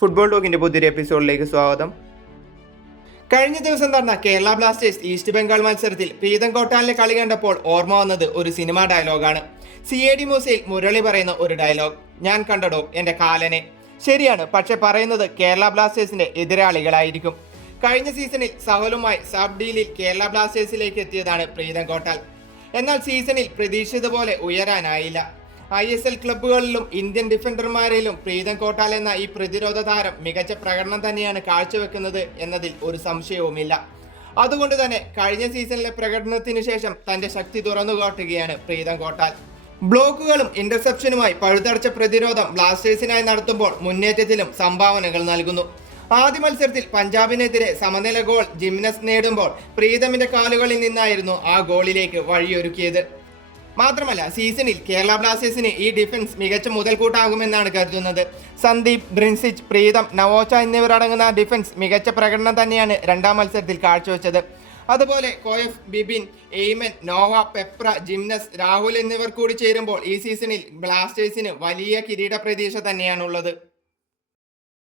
Football ടോക്കിന്റെ പുതിയൊരു എപ്പിസോഡിലേക്ക് സ്വാഗതം. കഴിഞ്ഞ ദിവസം നടന്ന കേരള ബ്ലാസ്റ്റേഴ്സ് ഈസ്റ്റ് ബംഗാൾ മത്സരത്തിൽ പ്രീതം കോട്ടാലിനെ കളി കണ്ടപ്പോൾ ഓർമ്മ വന്നത് ഒരു സിനിമാ ഡയലോഗാണ് സി എ ഡി മൂസയിൽ മുരളി പറയുന്ന ഒരു ഡയലോഗ് ഞാൻ കണ്ടടോ എന്റെ കാലനെ. ശരിയാണ് പക്ഷെ പറയുന്നത് കേരള ബ്ലാസ്റ്റേഴ്സിന്റെ എതിരാളികളായിരിക്കും. കഴിഞ്ഞ സീസണിൽ സഹലുമായി സബ് ഡീലിൽ കേരള ബ്ലാസ്റ്റേഴ്സിലേക്ക് എത്തിയതാണ് പ്രീതം കോട്ടാൽ. എന്നാൽ സീസണിൽ പ്രതീക്ഷിച്ചതുപോലെ പോലെ ഉയരാനായില്ല. ഐ എസ് എൽ ക്ലബ്ബുകളിലും ഇന്ത്യൻ ഡിഫൻഡർമാരിലും പ്രീതം കോട്ടാൽ എന്ന ഈ പ്രതിരോധ താരം മികച്ച പ്രകടനം തന്നെയാണ് കാഴ്ചവെക്കുന്നത് എന്നതിൽ ഒരു സംശയവുമില്ല. അതുകൊണ്ട് തന്നെ കഴിഞ്ഞ സീസണിലെ പ്രകടനത്തിനു ശേഷം തന്റെ ശക്തി തുറന്നു കാട്ടുകയാണ് പ്രീതം കോട്ടാൽ. ബ്ലോക്കുകളും ഇന്റർസെപ്ഷനുമായി പഴുതടച്ച പ്രതിരോധം ബ്ലാസ്റ്റേഴ്സിനായി നടത്തുമ്പോൾ മുന്നേറ്റത്തിലും സംഭാവനകൾ നൽകുന്നു. ആദ്യ മത്സരത്തിൽ പഞ്ചാബിനെതിരെ സമനില ഗോൾ ജിംനസ് നേടുമ്പോൾ പ്രീതമിന്റെ കാലുകളിൽ നിന്നായിരുന്നു ആ ഗോളിലേക്ക് വഴിയൊരുക്കിയത്. മാത്രമല്ല സീസണിൽ കേരള ബ്ലാസ്റ്റേഴ്സിന് ഈ ഡിഫൻസ് മികച്ച മുതൽക്കൂട്ടാകുമെന്നാണ് കരുതുന്നത്. സന്ദീപ് ബ്രിൻസിച്ച് പ്രീതം നവോച്ച എന്നിവരടങ്ങുന്ന ഡിഫൻസ് മികച്ച പ്രകടനം തന്നെയാണ് രണ്ടാം മത്സരത്തിൽ കാഴ്ചവെച്ചത്. അതുപോലെ Coeff Bibin Aimen Noah Peprah Jimenez Rahul എന്നിവർ കൂടി ചേരുമ്പോൾ ഈ സീസണിൽ ബ്ലാസ്റ്റേഴ്സിന് വലിയ കിരീട പ്രതീക്ഷ തന്നെയാണുള്ളത്.